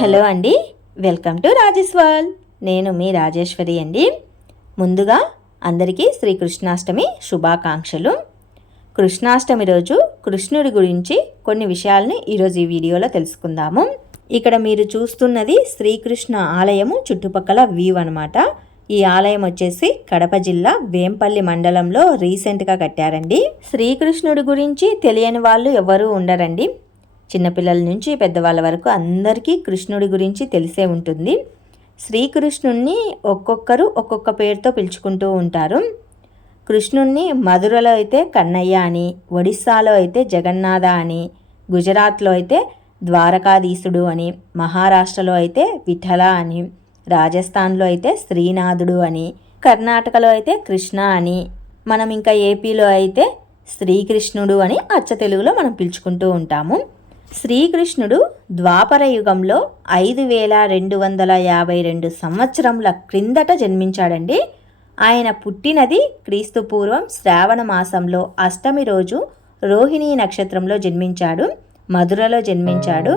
Hello అండి. Welcome to Rajeshwar నేను మీ రాజేశ్వరి అండి. ముందుగా అందరికీ శ్రీకృష్ణాష్టమి శుభాకాంక్షలు. కృష్ణాష్టమి రోజు కృష్ణుడి గురించి కొన్ని విషయాలని ఈరోజు ఈ వీడియోలో తెలుసుకుందాము. ఇక్కడ మీరు చూస్తున్నది శ్రీకృష్ణ ఆలయము చుట్టుపక్కల వ్యూ అనమాట ఈ ఆలయం వచ్చేసి కడప జిల్లా వేంపల్లి మండలంలో రీసెంట్గా కట్టారండి. శ్రీకృష్ణుడి గురించి తెలియని వాళ్ళు ఎవరూ ఉండరండి. చిన్నపిల్లల నుంచి పెద్దవాళ్ళ వరకు అందరికీ కృష్ణుడి గురించి తెలిసే ఉంటుంది. శ్రీకృష్ణుణ్ణి ఒక్కొక్కరు ఒక్కొక్క పేరుతో పిలుచుకుంటూ ఉంటారు. కృష్ణుణ్ణి మధురలో అయితే కన్నయ్య అని ఒడిస్సాలో అయితే జగన్నాథ అని గుజరాత్లో అయితే ద్వారకాధీశుడు అని మహారాష్ట్రలో అయితే విఠల అని రాజస్థాన్లో అయితే శ్రీనాథుడు అని కర్ణాటకలో అయితే కృష్ణ అని మనం ఇంకా ఏపీలో అయితే శ్రీకృష్ణుడు అని అచ్చ తెలుగులో మనం పిలుచుకుంటూ ఉంటాము. శ్రీకృష్ణుడు ద్వాపర యుగంలో ఐదు వేల రెండు వందల యాభై రెండు సంవత్సరముల క్రిందట జన్మించాడండి. ఆయన పుట్టినది క్రీస్తుపూర్వం శ్రావణ మాసంలో అష్టమి రోజు రోహిణీ నక్షత్రంలో జన్మించాడు మధురలో జన్మించాడు.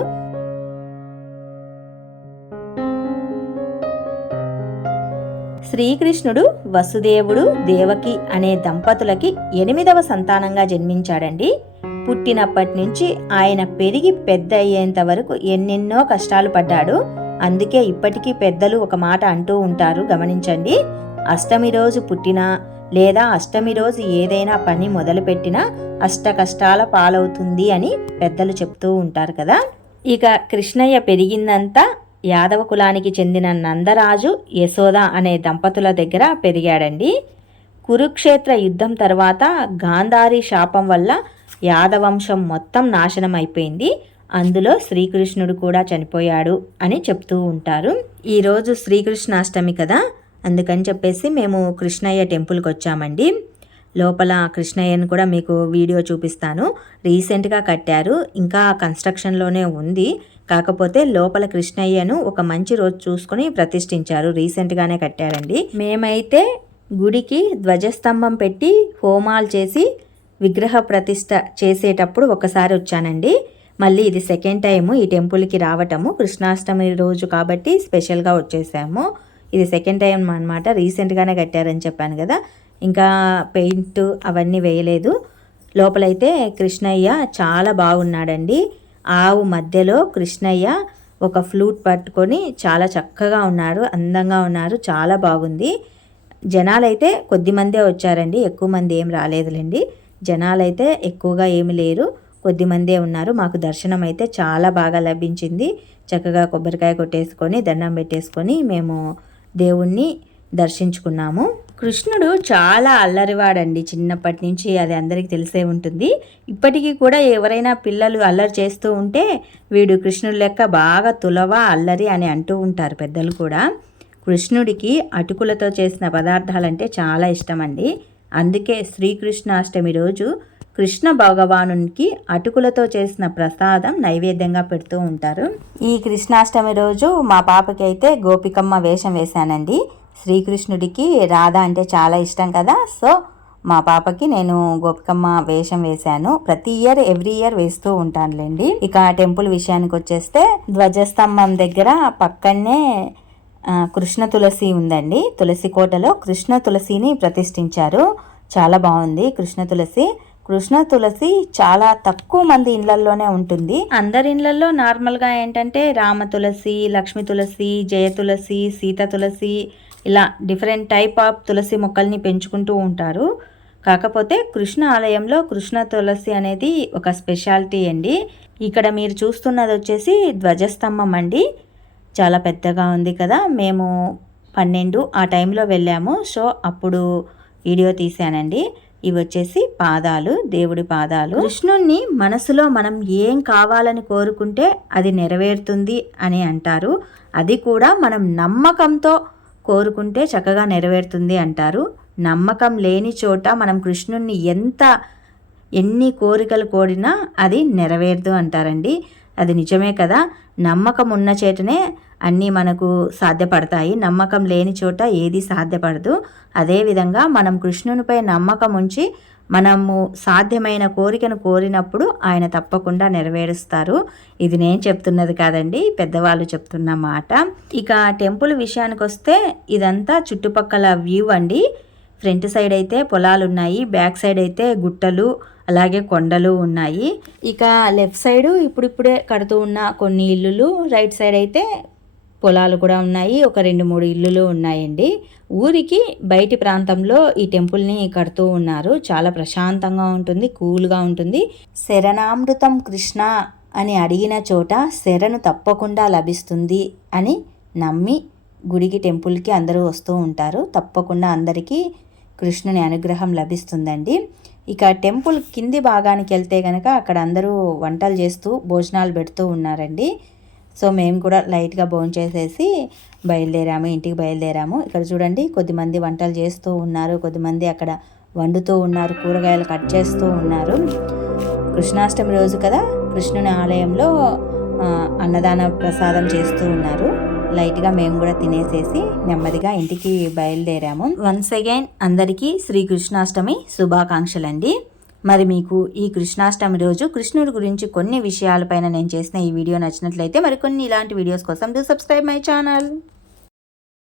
శ్రీకృష్ణుడు వసుదేవుడు దేవకి అనే దంపతులకి ఎనిమిదవ సంతానంగా జన్మించాడండి. పుట్టినప్పటి నుంచి ఆయన పెరిగి పెద్ద అయ్యేంత వరకు ఎన్నెన్నో కష్టాలు పడ్డాడు. అందుకే ఇప్పటికీ పెద్దలు ఒక మాట అంటూ ఉంటారు. గమనించండి. అష్టమి రోజు పుట్టినా లేదా అష్టమి రోజు ఏదైనా పని మొదలుపెట్టినా అష్ట కష్టాల పాలవుతుంది అని పెద్దలు చెప్తూ ఉంటారు కదా. ఇక కృష్ణయ్య పెరిగిందంతా యాదవ కులానికి చెందిన నందరాజు యశోద అనే దంపతుల దగ్గర పెరిగాడండి. కురుక్షేత్ర యుద్ధం తర్వాత గాంధారి శాపం వల్ల యాదవంశం మొత్తం నాశనం అయిపోయింది అందులో శ్రీకృష్ణుడు కూడా చనిపోయాడు అని చెప్తూ ఉంటారు. ఈరోజు శ్రీకృష్ణాష్టమి కదా. అందుకని చెప్పేసి మేము కృష్ణయ్య టెంపుల్కి వచ్చామండి. లోపల కృష్ణయ్యను కూడా మీకు వీడియో చూపిస్తాను. రీసెంట్గా కట్టారు. ఇంకా కన్స్ట్రక్షన్లోనే ఉంది. కాకపోతే లోపల కృష్ణయ్యను ఒక మంచి రోజు చూసుకుని ప్రతిష్ఠించారు. రీసెంట్గానే కట్టారండి. మేమైతే గుడికి ధ్వజస్తంభం పెట్టి హోమాలు చేసి విగ్రహ ప్రతిష్ట చేసేటప్పుడు ఒకసారి వచ్చానండి. మళ్ళీ ఇది సెకండ్ టైము ఈ టెంపుల్కి రావటము. కృష్ణాష్టమి రోజు కాబట్టి స్పెషల్గా వచ్చేసాము. ఇది సెకండ్ టైం అనమాట రీసెంట్గానే కట్టారని చెప్పాను కదా. ఇంకా పెయింట్ అవన్నీ వేయలేదు. లోపలైతే కృష్ణయ్య చాలా బాగున్నాడండి. ఆవు మధ్యలో కృష్ణయ్య ఒక ఫ్లూట్ పట్టుకొని చాలా చక్కగా ఉన్నారు. అందంగా ఉన్నారు. చాలా బాగుంది. జనాలైతే కొద్ది మందే వచ్చారండి. ఎక్కువ మంది ఏం రాలేదులేండి. జనాలైతే ఎక్కువగా ఏమి లేరు. కొద్ది మందే ఉన్నారు. మాకు దర్శనం అయితే చాలా బాగా లభించింది. చక్కగా కొబ్బరికాయ కొట్టేసుకొని దండం పెట్టేసుకొని మేము దేవుణ్ణి దర్శించుకున్నాము. కృష్ణుడు చాలా అల్లరివాడండి. చిన్నప్పటి నుంచి అది అందరికీ తెలిసే ఉంటుంది. ఇప్పటికీ కూడా ఎవరైనా పిల్లలు అల్లరి చేస్తూ ఉంటే వీడు కృష్ణుడు లెక్క బాగా తులవ అల్లరి అని అంటూ ఉంటారు పెద్దలు కూడా. కృష్ణుడికి అటుకులతో చేసిన పదార్థాలంటే చాలా ఇష్టం అండి అందుకే శ్రీకృష్ణాష్టమి రోజు కృష్ణ భగవానునికి అటుకులతో చేసిన ప్రసాదం నైవేద్యంగా పెడుతూ ఉంటారు. ఈ కృష్ణాష్టమి రోజు మా పాపకి అయితే గోపికమ్మ వేషం వేశానండి. శ్రీకృష్ణుడికి రాధ అంటే చాలా ఇష్టం కదా. సో మా పాపకి నేను గోపికమ్మ వేషం వేశాను. ప్రతి ఇయర్ ఎవ్రీ ఇయర్ వేస్తూ ఉంటానులేండి. ఇక టెంపుల్ విషయానికి వచ్చేస్తే ధ్వజస్తంభం దగ్గర పక్కనే కృష్ణ తులసి ఉందండి. తులసి కోటలో కృష్ణ తులసిని ప్రతిష్ఠించారు. చాలా బాగుంది కృష్ణ తులసి. కృష్ణ తులసి చాలా తక్కువ మంది ఇళ్ళలోనే ఉంటుంది. అందరి ఇళ్ళలో నార్మల్గా ఏంటంటే రామ తులసి లక్ష్మి తులసి జయ తులసి సీత తులసి ఇలా డిఫరెంట్ టైప్ ఆఫ్ తులసి మొక్కల్ని పెంచుకుంటూ ఉంటారు. కాకపోతే కృష్ణ ఆలయంలో కృష్ణ తులసి అనేది ఒక స్పెషాలిటీ అండి. ఇక్కడ మీరు చూస్తున్నది వచ్చేసి ధ్వజస్తంభం అండి. చాలా పెద్దగా ఉంది కదా. మేము పన్నెండు ఆ టైంలో వెళ్ళాము. సో అప్పుడు వీడియో తీశానండి. ఇవి వచ్చేసి పాదాలు దేవుడి పాదాలు. కృష్ణుణ్ణి మనసులో మనం ఏం కావాలని కోరుకుంటే అది నెరవేరుతుంది అని అంటారు. అది కూడా మనం నమ్మకంతో కోరుకుంటే చక్కగా నెరవేరుతుంది అంటారు. నమ్మకం లేని చోట మనం కృష్ణుణ్ణి ఎంత ఎన్ని కోరికలు కోరినా అది నెరవేరదు అంటారండి. అది నిజమే కదా? నమ్మకం ఉన్న చేటనే అన్నీ మనకు సాధ్యపడతాయి. నమ్మకం లేని చోట ఏది సాధ్యపడదు. అదేవిధంగా మనం కృష్ణునిపై నమ్మకం ఉంచి మనము సాధ్యమైన కోరికను కోరినప్పుడు ఆయన తప్పకుండా నెరవేరుస్తారు. ఇది నేను చెప్తున్నది కాదండి పెద్దవాళ్ళు చెప్తున్న మాట. ఇక టెంపుల్ విషయానికి వస్తే ఇదంతా చుట్టుపక్కల వ్యూ అండి. ఫ్రంట్ సైడ్ అయితే పొలాలు ఉన్నాయి బ్యాక్ సైడ్ అయితే గుట్టలు అలాగే కొండలు ఉన్నాయి. ఇక లెఫ్ట్ సైడ్ ఇప్పుడిప్పుడే కడుతూ ఉన్న కొన్ని ఇల్లులు రైట్ సైడ్ అయితే పొలాలు కూడా ఉన్నాయి. ఒక రెండు మూడు ఇల్లులు ఉన్నాయండి. ఊరికి బయటి ప్రాంతంలో ఈ టెంపుల్ని కడుతూ ఉన్నారు. చాలా ప్రశాంతంగా ఉంటుంది కూల్గా ఉంటుంది. శరణామృతం కృష్ణ అని అడిగిన చోట శరణు తప్పకుండా లభిస్తుంది అని నమ్మి గుడికి టెంపుల్కి అందరూ వస్తూ ఉంటారు. తప్పకుండా అందరికీ కృష్ణుని అనుగ్రహం లభిస్తుందండి. ఇక టెంపుల్ కింది భాగానికి వెళ్తే కనుక అక్కడ అందరూ వంటలు చేస్తూ భోజనాలు పెడుతూ ఉన్నారండి. సో మేము కూడా లైట్గా భోజనం చేసేసి బయలుదేరాము ఇంటికి బయలుదేరాము. ఇక్కడ చూడండి కొద్దిమంది వంటలు చేస్తూ ఉన్నారు కొద్దిమంది అక్కడ వండుతూ ఉన్నారు కూరగాయలు కట్ చేస్తూ ఉన్నారు. కృష్ణాష్టమి రోజు కదా కృష్ణుని ఆలయంలో అన్నదాన ప్రసాదం చేస్తూ ఉన్నారు. లైట్గా మేము కూడా తినేసేసి నెమ్మదిగా ఇంటికి బయలుదేరాము. వన్స్ అగైన్ అందరికీ శ్రీ కృష్ణాష్టమి శుభాకాంక్షలండి. మరి మీకు ఈ కృష్ణాష్టమి రోజు కృష్ణుడి గురించి కొన్ని విషయాలపైన నేను చేసిన ఈ వీడియో నచ్చినట్లయితే మరికొన్ని ఇలాంటి వీడియోస్ కోసం డూ సబ్స్క్రైబ్ మై ఛానల్